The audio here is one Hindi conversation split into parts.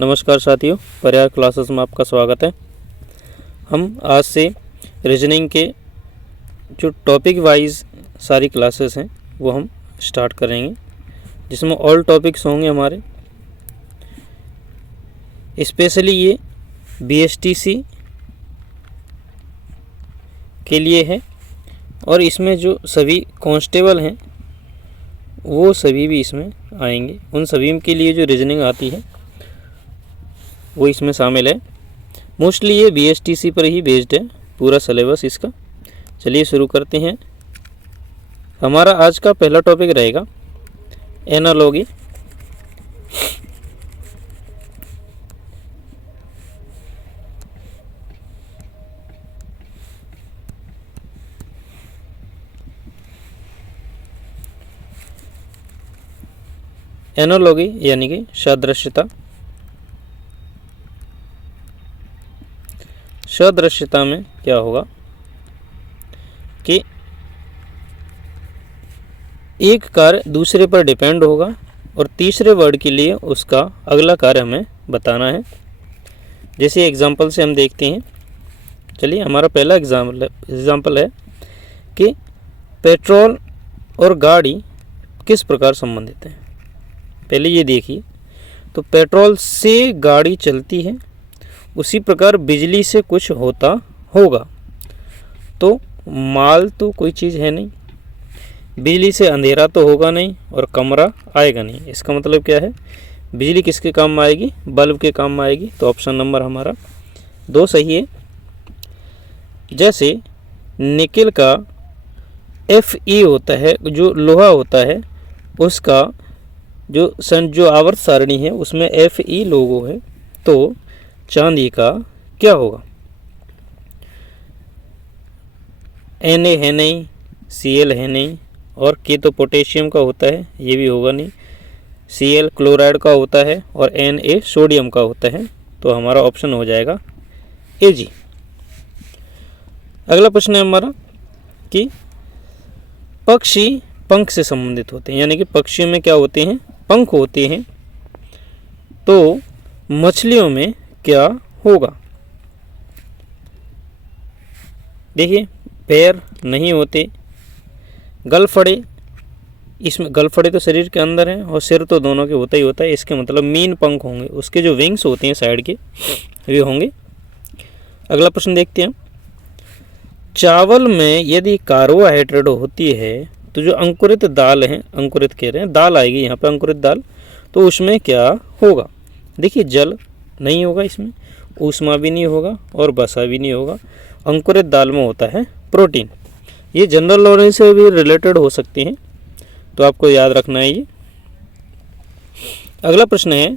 नमस्कार साथियों, परिहार क्लासेस में आपका स्वागत है। हम आज से रीजनिंग के जो टॉपिक वाइज सारी क्लासेस हैं वो हम स्टार्ट करेंगे, जिसमें ऑल टॉपिक्स होंगे हमारे। स्पेशली ये BSTC के लिए है और इसमें जो सभी कांस्टेबल हैं वो सभी भी इसमें आएंगे। उन सभी के लिए जो रीजनिंग आती है वो इसमें शामिल है। मोस्टली ये BSTC पर ही बेस्ड है पूरा सिलेबस इसका। चलिए शुरू करते हैं। हमारा आज का पहला टॉपिक रहेगा एनालॉगी। एनालॉगी यानी कि सादृश्यता। सादृश्यता में क्या होगा कि एक कार्य दूसरे पर डिपेंड होगा और तीसरे वर्ड के लिए उसका अगला कार्य हमें बताना है। जैसे एग्जांपल से हम देखते हैं। चलिए, हमारा पहला एग्जांपल है कि पेट्रोल और गाड़ी किस प्रकार संबंधित हैं। पहले ये देखिए, तो पेट्रोल से गाड़ी चलती है, उसी प्रकार बिजली से कुछ होता होगा। तो माल तो कोई चीज़ है नहीं, बिजली से अंधेरा तो होगा नहीं और कमरा आएगा नहीं। इसका मतलब क्या है, बिजली किसके काम में आएगी? बल्ब के काम में आएगी। तो ऑप्शन नंबर हमारा 2 सही है। जैसे निकेल का Fe होता है, जो लोहा होता है उसका जो आवर्त सारणी है उसमें Fe लोगो है, तो चांदी का क्या होगा? Na है नहीं, Cl है नहीं, और K तो पोटेशियम का होता है, ये भी होगा नहीं। Cl क्लोराइड का होता है और Na सोडियम का होता है। तो हमारा ऑप्शन हो जाएगा Ag। अगला प्रश्न है हमारा कि पक्षी पंख से संबंधित होते हैं, यानी कि पक्षियों में क्या होते हैं? पंख होते हैं। तो मछलियों में क्या होगा? देखिए, पैर नहीं होते। गलफड़े, इसमें गलफड़े तो शरीर के अंदर हैं और सिर तो दोनों के होता ही होता है। इसके मतलब मीन पंख होंगे, उसके जो विंग्स होते हैं साइड के वे होंगे। अगला प्रश्न देखते हैं। चावल में यदि कार्बोहाइड्रेट होती है तो जो अंकुरित दाल है, अंकुरित कह रहे हैं, दाल आएगी यहाँ पे, अंकुरित दाल, तो उसमें क्या होगा? देखिए, जल नहीं होगा, इसमें ऊष्मा भी नहीं होगा और वसा भी नहीं होगा। अंकुरित दाल में होता है प्रोटीन। ये जनरल नॉलेज से भी रिलेटेड हो सकते हैं, तो आपको याद रखना है ये। अगला प्रश्न है,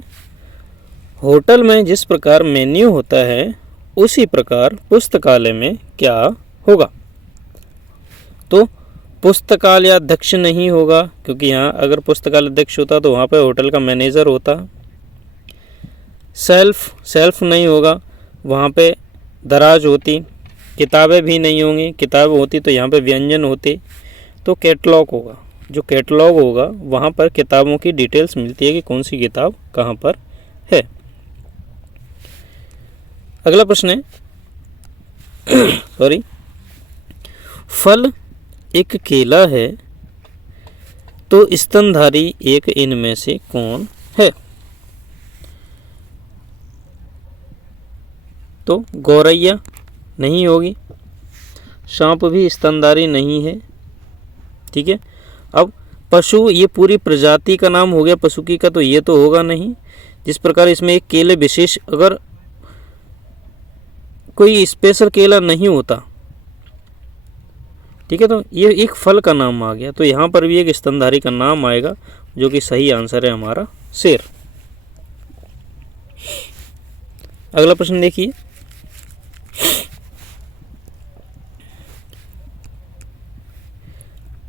होटल में जिस प्रकार मेन्यू होता है उसी प्रकार पुस्तकालय में क्या होगा? तो पुस्तकालय अध्यक्ष नहीं होगा, क्योंकि यहाँ अगर पुस्तकालय अध्यक्ष होता तो वहाँ पर होटल का मैनेजर होता। सेल्फ नहीं होगा, वहाँ पे दराज होती। किताबें भी नहीं होंगी, किताब होती तो यहाँ पे व्यंजन होते। तो कैटलॉग होगा। जो कैटलॉग होगा वहाँ पर किताबों की डिटेल्स मिलती है कि कौन सी किताब कहाँ पर है। अगला प्रश्न है फल एक केला है तो स्तनधारी एक इनमें से कौन है? तो गौरैया नहीं होगी, सांप भी स्तनधारी नहीं है। ठीक है। अब पशु, ये पूरी प्रजाति का नाम हो गया पशु की का, तो ये तो होगा नहीं। जिस प्रकार इसमें एक केले विशेष, अगर कोई स्पेशल केला नहीं होता, ठीक है, तो ये एक फल का नाम आ गया, तो यहाँ पर भी एक स्तनधारी का नाम आएगा, जो कि सही आंसर है हमारा शेर। अगला प्रश्न देखिए।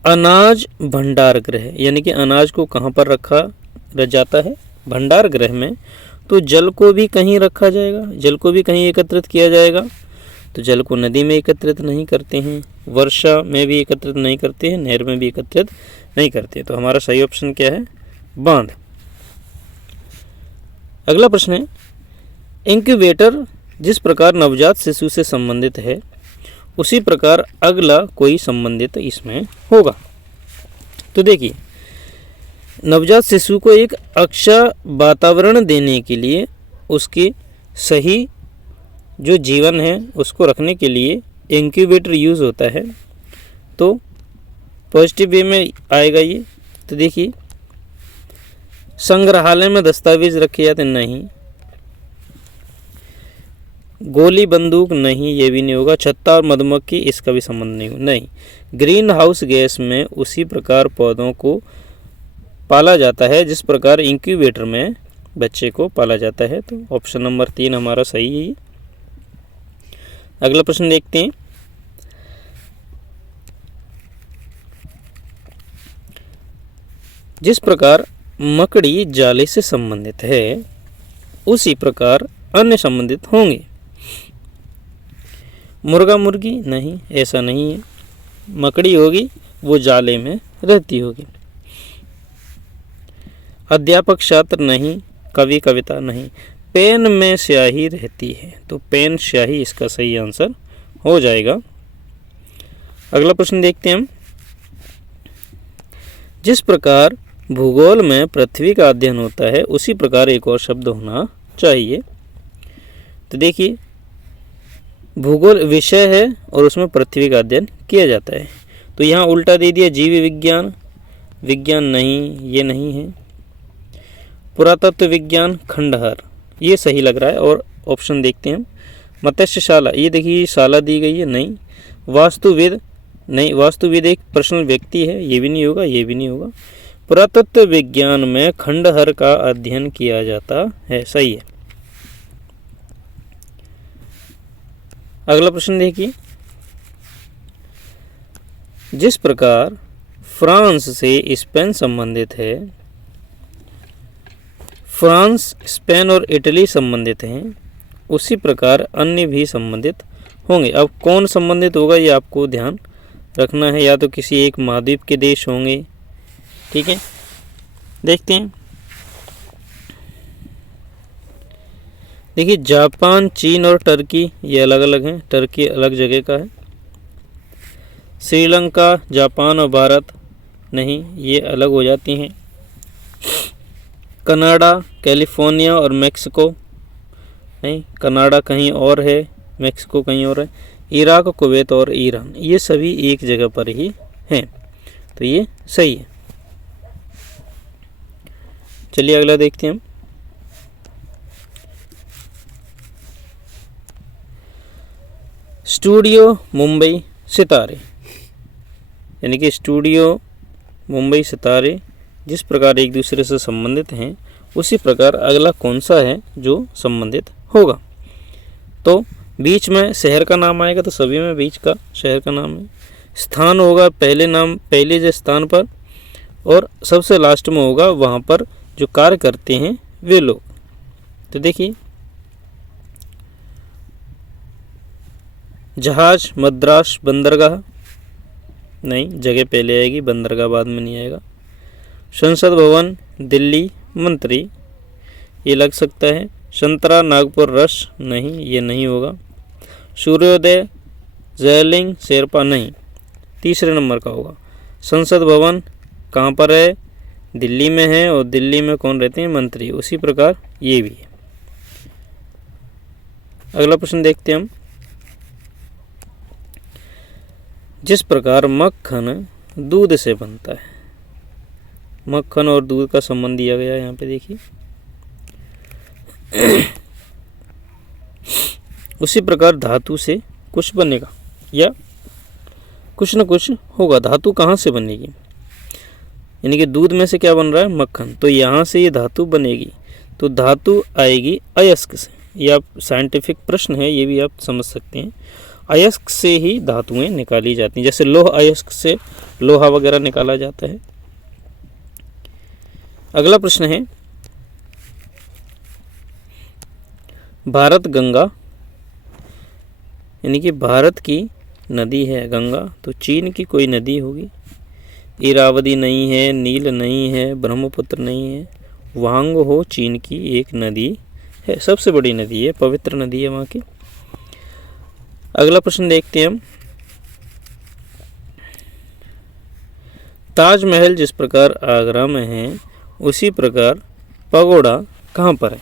अनाज भंडार गृह, यानी कि अनाज को कहाँ पर रखा जाता है? भंडार गृह में। तो जल को भी कहीं रखा जाएगा, जल को भी कहीं एकत्रित किया जाएगा। तो जल को नदी में एकत्रित नहीं करते हैं, वर्षा में भी एकत्रित नहीं करते हैं, नहर में भी एकत्रित नहीं करते। तो हमारा सही ऑप्शन क्या है? बांध। अगला प्रश्न है, इंक्यूबेटर जिस प्रकार नवजात शिशु से संबंधित है उसी प्रकार अगला कोई संबंधित इसमें होगा। तो देखिए, नवजात शिशु को एक अक्षय वातावरण देने के लिए, उसके सही जो जीवन है उसको रखने के लिए इंक्यूबेटर यूज़ होता है। तो पॉजिटिव वे में आएगा ये। तो देखिए, संग्रहालय में दस्तावेज रखे जाते नहीं, गोली बंदूक नहीं, ये भी नहीं होगा। छत्ता और मधुमक्खी, इसका भी संबंध नहीं होगा। नहीं, ग्रीन हाउस गैस में उसी प्रकार पौधों को पाला जाता है जिस प्रकार इंक्यूबेटर में बच्चे को पाला जाता है। तो ऑप्शन नंबर 3 हमारा सही है। अगला प्रश्न देखते हैं। जिस प्रकार मकड़ी जाले से संबंधित है उसी प्रकार अन्य संबंधित होंगे। मुर्गा मुर्गी नहीं, ऐसा नहीं है। मकड़ी होगी वो जाले में रहती होगी। अध्यापक छात्र नहीं, कवि कविता नहीं। पेन में स्याही रहती है, तो पेन स्याही इसका सही आंसर हो जाएगा। अगला प्रश्न देखते हैं हम। जिस प्रकार भूगोल में पृथ्वी का अध्ययन होता है उसी प्रकार एक और शब्द होना चाहिए। तो देखिए, भूगोल विषय है और उसमें पृथ्वी का अध्ययन किया जाता है। तो यहाँ उल्टा दे दिया, जीव विज्ञान, विज्ञान नहीं, ये नहीं है। पुरातत्व विज्ञान, खंडहर, ये सही लग रहा है। और ऑप्शन देखते हैं हम। मत्स्यशाला, ये देखिए शाला दी गई है, नहीं। वास्तुविद नहीं, वास्तुविद एक पर्सनल व्यक्ति है, ये भी नहीं होगा, ये भी नहीं होगा। पुरातत्व विज्ञान में खंडहर का अध्ययन किया जाता है, सही है। अगला प्रश्न देखिए। जिस प्रकार फ्रांस से स्पेन संबंधित है, फ्रांस, स्पेन और इटली संबंधित हैं, उसी प्रकार अन्य भी संबंधित होंगे। अब कौन संबंधित होगा ये आपको ध्यान रखना है। या तो किसी एक महाद्वीप के देश होंगे, ठीक है। देखते हैं। देखिए, जापान, चीन और टर्की ये अलग अलग हैं। टर्की अलग जगह का है। श्रीलंका, जापान और भारत नहीं, ये अलग हो जाती हैं। कनाडा, कैलिफोर्निया और मेक्सिको नहीं, कनाडा कहीं और है, मेक्सिको कहीं और है। इराक, कुवैत और ईरान, ये सभी एक जगह पर ही हैं। तो ये सही है। चलिए अगला देखते हैं हम। स्टूडियो मुंबई सितारे, यानी कि स्टूडियो मुंबई सितारे जिस प्रकार एक दूसरे से संबंधित हैं उसी प्रकार अगला कौन सा है जो संबंधित होगा। तो बीच में शहर का नाम आएगा, तो सभी में बीच का शहर का नाम है। स्थान होगा पहले जो स्थान पर, और सबसे लास्ट में होगा वहाँ पर जो कार्य करते हैं वे लोग। तो देखिए, जहाज, मद्रास, बंदरगाह नहीं, जगह पहले आएगी, बंदरगाह बाद में नहीं आएगा। संसद भवन, दिल्ली, मंत्री, ये लग सकता है। संतरा, नागपुर, रस नहीं, ये नहीं होगा। सूर्योदय, जयलिंग, शेरपा नहीं, तीसरे नंबर का होगा। संसद भवन कहाँ पर है? दिल्ली में है, और दिल्ली में कौन रहते हैं? मंत्री। उसी प्रकार ये भी है। अगला प्रश्न देखते हैं हम। जिस प्रकार मक्खन दूध से बनता है, मक्खन और दूध का संबंध दिया गया है यहाँ पे, देखिए। उसी प्रकार धातु से कुछ बनेगा या कुछ न कुछ होगा। धातु कहाँ से बनेगी? यानी कि दूध में से क्या बन रहा है? मक्खन। तो यहाँ से ये धातु बनेगी, तो धातु आएगी अयस्क से। ये आप साइंटिफिक प्रश्न है, ये भी आप समझ सकते हैं। अयस्क से ही धातुएं निकाली जाती हैं, जैसे लोह अयस्क से लोहा वगैरह निकाला जाता है। अगला प्रश्न है, भारत गंगा, यानी कि भारत की नदी है गंगा, तो चीन की कोई नदी होगी। इरावदी नहीं है, नील नहीं है, ब्रह्मपुत्र नहीं है। वांग हो चीन की एक नदी है, सबसे बड़ी नदी है, पवित्र नदी है वहाँ की। अगला प्रश्न देखते हैं हम। ताजमहल जिस प्रकार आगरा में है उसी प्रकार पगोड़ा कहाँ पर है?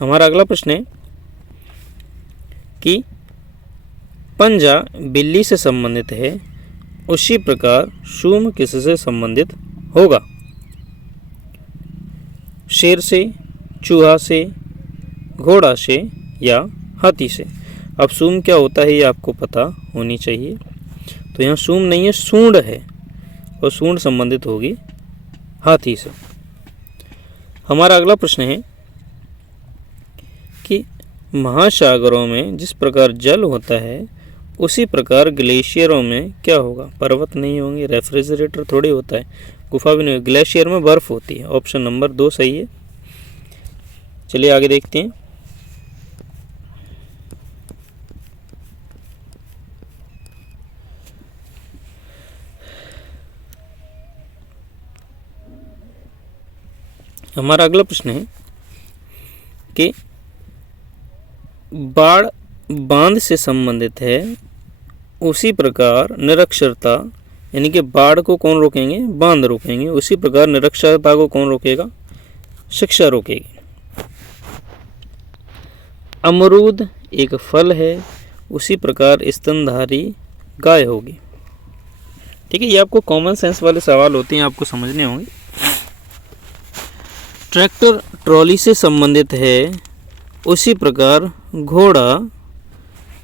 हमारा अगला प्रश्न है कि पंजा बिल्ली से संबंधित है उसी प्रकार शूम किससे संबंधित होगा? शेर से, चूहा से, घोड़ा से या हाथी से? अब शूम क्या होता है ये आपको पता होनी चाहिए। तो यहाँ शूम नहीं है, सूंड है, और सूंड संबंधित होगी हाथी से। हमारा अगला प्रश्न है कि महासागरों में जिस प्रकार जल होता है उसी प्रकार ग्लेशियरों में क्या होगा? पर्वत नहीं होंगे, रेफ्रिजरेटर थोड़ी होता है, गुफा भी नहीं होगी, ग्लेशियर में बर्फ होती है। ऑप्शन नंबर 2 सही है। चलिए आगे देखते हैं। हमारा अगला प्रश्न है कि बाढ़ बांध से संबंधित है उसी प्रकार निरक्षरता, यानी कि बाढ़ को कौन रोकेंगे? बांध रोकेंगे। उसी प्रकार निरक्षरता को कौन रोकेगा? शिक्षा रोकेगी। अमरूद एक फल है उसी प्रकार स्तनधारी गाय होगी। ठीक है, ये आपको कॉमन सेंस वाले सवाल होते हैं, आपको समझने होंगे। ट्रैक्टर ट्रॉली से संबंधित है उसी प्रकार घोड़ा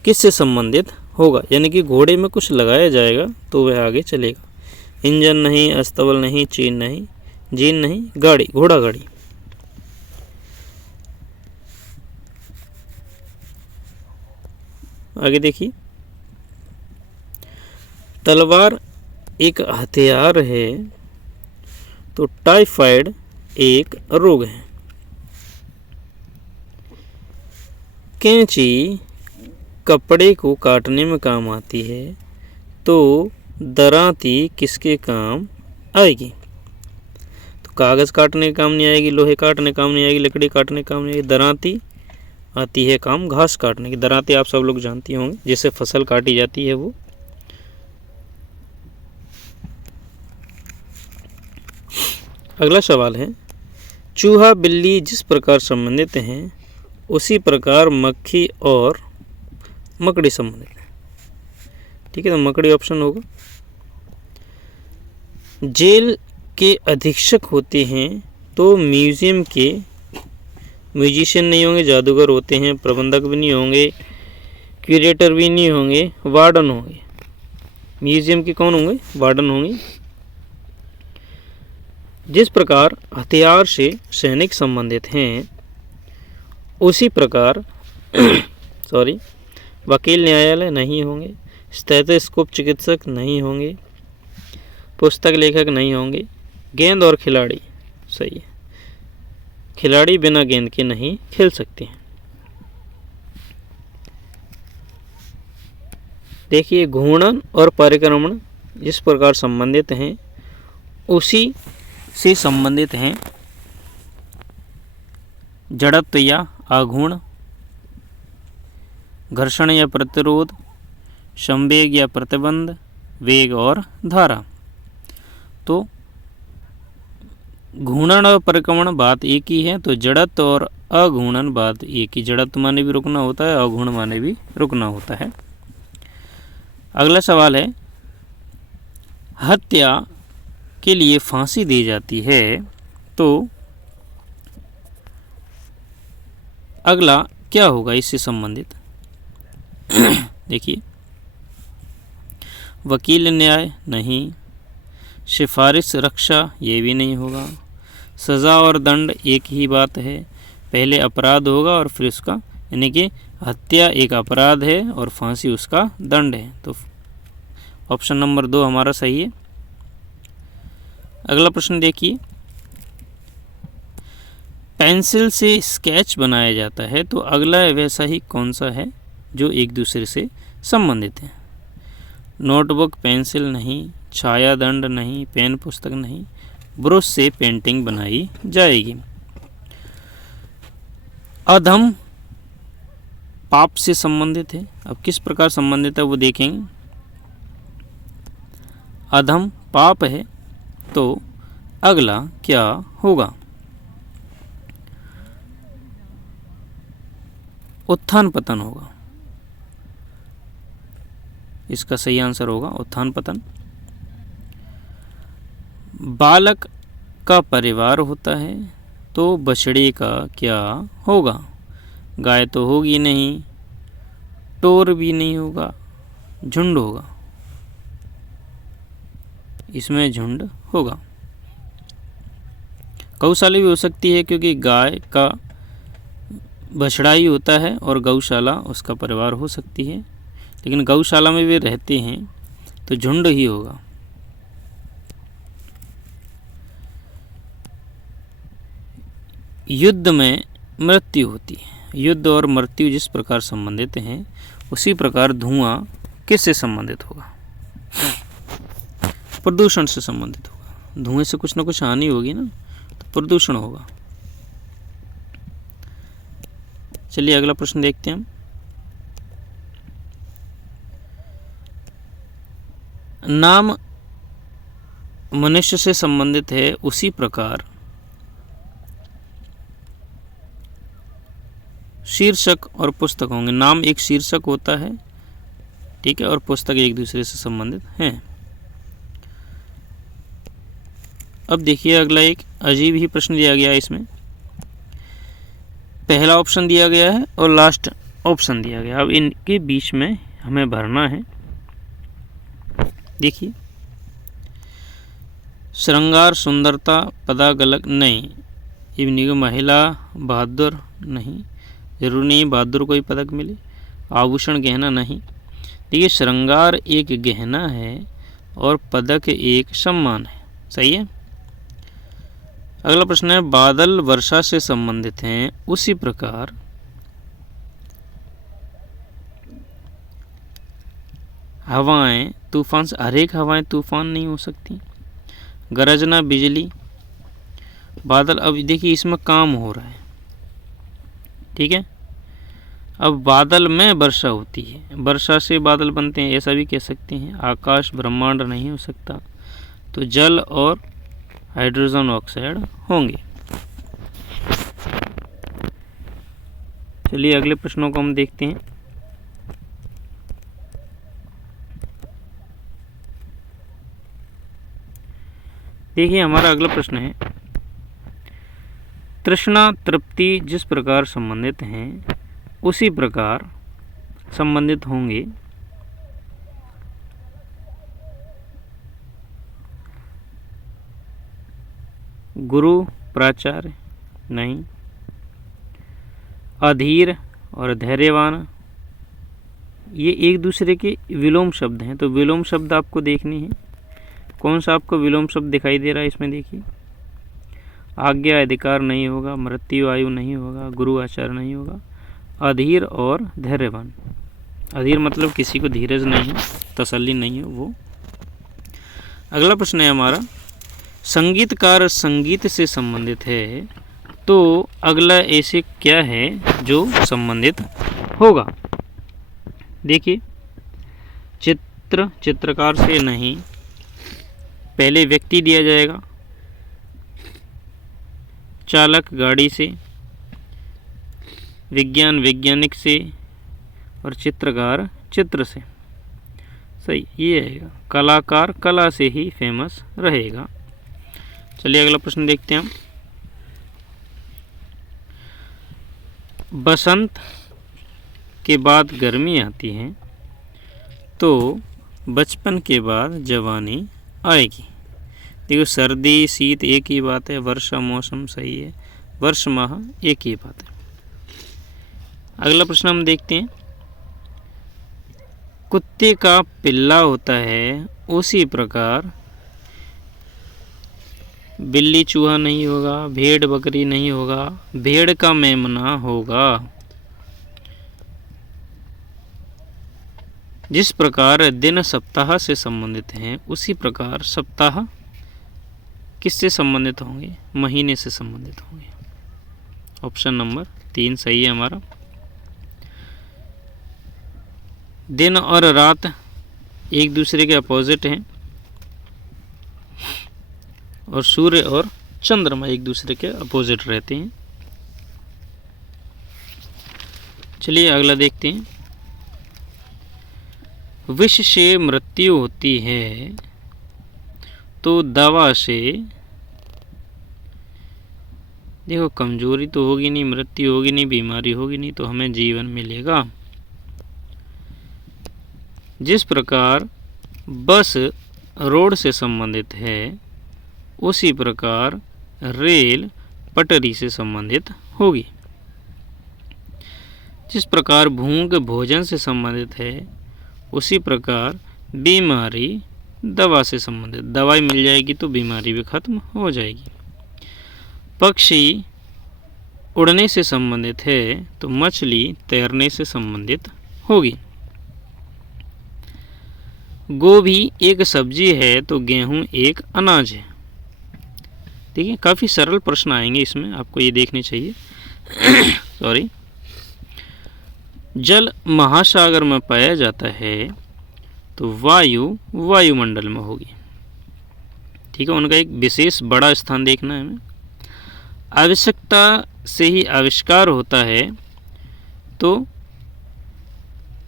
किससे संबंधित होगा? यानी कि घोड़े में कुछ लगाया जाएगा तो वह आगे चलेगा। इंजन नहीं, अस्तबल नहीं, चेन नहीं, जीन नहीं, गाड़ी, घोड़ा गाड़ी। आगे देखिए, तलवार एक हथियार है तो टाइफाइड एक रोग है। कैंची कपड़े को काटने में काम आती है तो दरांती किसके काम आएगी? तो कागज़ काटने के काम नहीं आएगी, लोहे काटने काम नहीं आएगी, लकड़ी काटने काम नहीं आएगी। दरांती आती है काम घास काटने की। दरांती आप सब लोग जानती होंगे, जिससे फसल काटी जाती है वो। अगला सवाल है, चूहा बिल्ली जिस प्रकार संबंधित हैं उसी प्रकार मक्खी और मकड़ी संबंधित है। ठीक है, तो मकड़ी ऑप्शन होगा। जेल के अधीक्षक होते हैं तो म्यूजियम के म्यूजिशियन नहीं होंगे, जादूगर होते हैं, प्रबंधक भी नहीं होंगे, क्यूरेटर भी नहीं होंगे, वार्डन होंगे। म्यूजियम के कौन होंगे? वार्डन होंगे। जिस प्रकार हथियार से सैनिक संबंधित हैं उसी प्रकार वकील न्यायालय नहीं होंगे, स्टेथोस्कोप चिकित्सक नहीं होंगे, पुस्तक लेखक नहीं होंगे। गेंद और खिलाड़ी सही है, खिलाड़ी बिना गेंद के नहीं खेल सकते हैं। देखिए, घूर्णन और परिक्रमण जिस प्रकार संबंधित हैं उसी से संबंधित हैं जड़त्व या आघूर्ण, घर्षण या प्रतिरोध, संवेग या प्रतिबंध, वेग और धारा। तो घूर्णन और परिक्रमण बात एक ही है, तो जड़त्व और अघूर्णन बात एक ही। जड़त्व माने भी रुकना होता है, अघूर्ण माने भी रुकना होता है। अगला सवाल है, हत्या के लिए फांसी दी जाती है तो अगला क्या होगा इससे संबंधित? देखिए, वकील न्याय नहीं, सिफारिश रक्षा ये भी नहीं होगा, सज़ा और दंड एक ही बात है, पहले अपराध होगा और फिर उसका, यानी कि हत्या एक अपराध है और फांसी उसका दंड है। तो ऑप्शन नंबर 2 हमारा सही है। अगला प्रश्न देखिए, पेंसिल से स्केच बनाया जाता है तो अगला वैसा ही कौन सा है जो एक दूसरे से संबंधित है? नोटबुक पेंसिल नहीं, छाया दंड नहीं, पेन पुस्तक नहीं, ब्रश से पेंटिंग बनाई जाएगी। अधम पाप से संबंधित है। अब किस प्रकार संबंधित है वो देखेंगे। अधम पाप है तो अगला क्या होगा? उत्थान पतन होगा। इसका सही आंसर होगा उत्थान पतन। बालक का परिवार होता है तो बछड़े का क्या होगा? गाय तो होगी नहीं, टोर भी नहीं होगा, झुंड होगा। इसमें झुंड होगा। गौशाला भी हो सकती है क्योंकि गाय का बछड़ा ही होता है और गौशाला उसका परिवार हो सकती है, लेकिन गौशाला में वे रहते हैं तो झुंड ही होगा। युद्ध में मृत्यु होती है। युद्ध और मृत्यु जिस प्रकार संबंधित हैं उसी प्रकार धुआं किससे संबंधित होगा? प्रदूषण से संबंधित होगा। धुएं से कुछ ना कुछ हानि होगी ना, तो प्रदूषण होगा। चलिए अगला प्रश्न देखते हैं हम। नाम मनुष्य से संबंधित है उसी प्रकार शीर्षक और पुस्तक होंगे। नाम एक शीर्षक होता है, ठीक है, और पुस्तक एक दूसरे से संबंधित हैं। अब देखिए अगला एक अजीब ही प्रश्न दिया गया है। इसमें पहला ऑप्शन दिया गया है और लास्ट ऑप्शन दिया गया। अब इनके बीच में हमें भरना है। देखिए, श्रृंगार सुंदरता पदक गलत नहीं, इवनिंग महिला बहादुर नहीं, जरूरी नहीं बहादुर को ही पदक मिले। आभूषण गहना नहीं। देखिए, श्रृंगार एक गहना है और पदक एक सम्मान है। सही है। अगला प्रश्न है, बादल वर्षा से संबंधित हैं उसी प्रकार हवाएं तूफान से। हर एक हवाएं तूफान नहीं हो सकती। गरजना बिजली, बादल। अब देखिए इसमें काम हो रहा है, ठीक है। अब बादल में वर्षा होती है, वर्षा से बादल बनते हैं, ऐसा भी कह सकते हैं। आकाश ब्रह्मांड नहीं हो सकता, तो जल और हाइड्रोजन ऑक्साइड होंगे। चलिए अगले प्रश्नों को हम देखते हैं। देखिए हमारा अगला प्रश्न है, तृष्णा तृप्ति जिस प्रकार संबंधित हैं उसी प्रकार संबंधित होंगे गुरु प्राचार्य नहीं, अधीर और धैर्यवान। ये एक दूसरे के विलोम शब्द हैं, तो विलोम शब्द आपको देखनी है। कौन सा आपको विलोम शब्द दिखाई दे रहा है इसमें? देखिए, आज्ञा अधिकार नहीं होगा, मृत्यु आयु नहीं होगा, गुरु आचार्य नहीं होगा, अधीर और धैर्यवान। अधीर मतलब किसी को धीरज नहीं है, तसल्ली नहीं है वो। अगला प्रश्न है हमारा, संगीतकार संगीत से संबंधित है तो अगला ऐसे क्या है जो संबंधित होगा? देखिए, चित्रकार से नहीं, पहले व्यक्ति दिया जाएगा, चालक गाड़ी से, विज्ञान वैज्ञानिक से, और चित्रकार चित्र से। सही ये आएगा। कलाकार कला से ही फेमस रहेगा। चलिए अगला प्रश्न देखते हैं हम। बसंत के बाद गर्मी आती है तो बचपन के बाद जवानी आएगी। देखो, सर्दी शीत एक ही बात है, वर्षा मौसम सही है, वर्ष माह एक ही बात है। अगला प्रश्न हम देखते हैं, कुत्ते का पिल्ला होता है उसी प्रकार बिल्ली चूहा नहीं होगा, भेड़ बकरी नहीं होगा, भेड़ का मेमना होगा। जिस प्रकार दिन सप्ताह से संबंधित हैं, उसी प्रकार सप्ताह किससे संबंधित होंगे? महीने से संबंधित होंगे। ऑप्शन नंबर 3 सही है हमारा। दिन और रात एक दूसरे के अपोजिट हैं और सूर्य और चंद्रमा एक दूसरे के अपोजिट रहते हैं। चलिए अगला देखते हैं। विष से मृत्यु होती है तो दवा से, देखो कमजोरी तो होगी नहीं, मृत्यु होगी नहीं, बीमारी होगी नहीं, तो हमें जीवन मिलेगा। जिस प्रकार बस रोड से संबंधित है, उसी प्रकार रेल पटरी से संबंधित होगी। जिस प्रकार भूख भोजन से संबंधित है, उसी प्रकार बीमारी दवा से संबंधित, दवाई मिल जाएगी तो बीमारी भी खत्म हो जाएगी। पक्षी उड़ने से संबंधित है तो मछली तैरने से संबंधित होगी। गोभी एक सब्जी है तो गेहूं एक अनाज है। देखिए काफ़ी सरल प्रश्न आएंगे इसमें, आपको ये देखने चाहिए। सॉरी। जल महासागर में पाया जाता है तो वायु वायुमंडल में होगी। ठीक है, उनका एक विशेष बड़ा स्थान देखना है हमें। आवश्यकता से ही आविष्कार होता है तो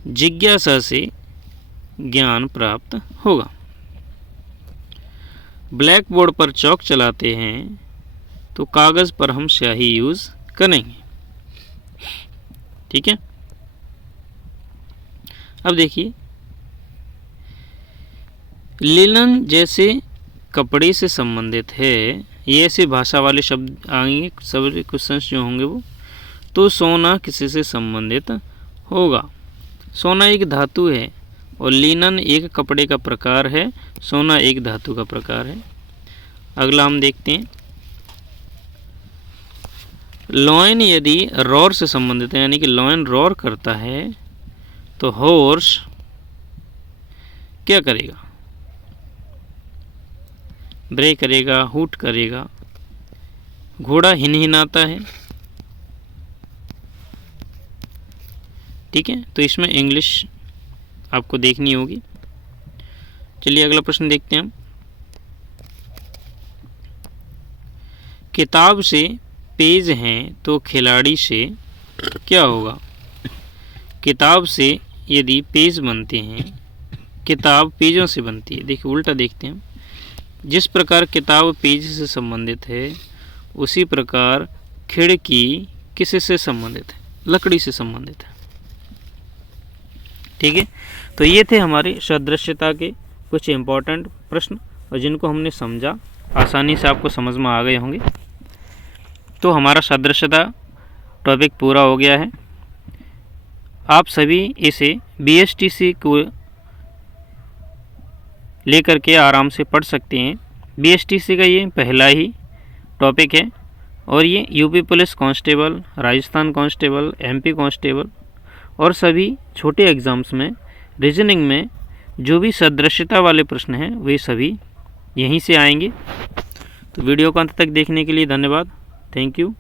जिज्ञासा से ज्ञान प्राप्त होगा। ब्लैक बोर्ड पर चौक चलाते हैं तो कागज़ पर हम स्याही यूज़ करेंगे। ठीक है, अब देखिए, लिनन जैसे कपड़े से संबंधित है, ये ऐसे भाषा वाले शब्द आएंगे, सभी क्वेश्चंस जो होंगे वो। तो सोना किसी से संबंधित होगा? सोना एक धातु है और लिनन एक कपड़े का प्रकार है, सोना एक धातु का प्रकार है। अगला हम देखते हैं। लॉयन यदि रोर से संबंधित है, यानी कि लॉयन रोर करता है तो हॉर्स क्या करेगा? ब्रे करेगा, हूट करेगा। घोड़ा हिनहिनाता है। ठीक है, तो इसमें इंग्लिश आपको देखनी होगी। चलिए अगला प्रश्न देखते हैं हम। किताब से पेज हैं तो खिलाड़ी से क्या होगा? किताब से यदि पेज बनते हैं, किताब पेजों से बनती है। देखिए उल्टा देखते हैं। जिस प्रकार किताब पेज से संबंधित है, उसी प्रकार खिड़की किससे संबंधित है? लकड़ी से संबंधित है। ठीक है, तो ये थे हमारे सदृश्यता के कुछ इम्पोर्टेंट प्रश्न, और जिनको हमने समझा, आसानी से आपको समझ में आ गए होंगे। तो हमारा सदृश्यता टॉपिक पूरा हो गया है। आप सभी इसे BSTC को लेकर के आराम से पढ़ सकते हैं। BSTC का ये पहला ही टॉपिक है और ये UP police constable, Rajasthan constable, MP constable और सभी छोटे एग्ज़ाम्स में, रीजनिंग में जो भी सदृश्यता वाले प्रश्न हैं वे सभी यहीं से आएंगे। तो वीडियो को अंत तक देखने के लिए धन्यवाद। Thank you.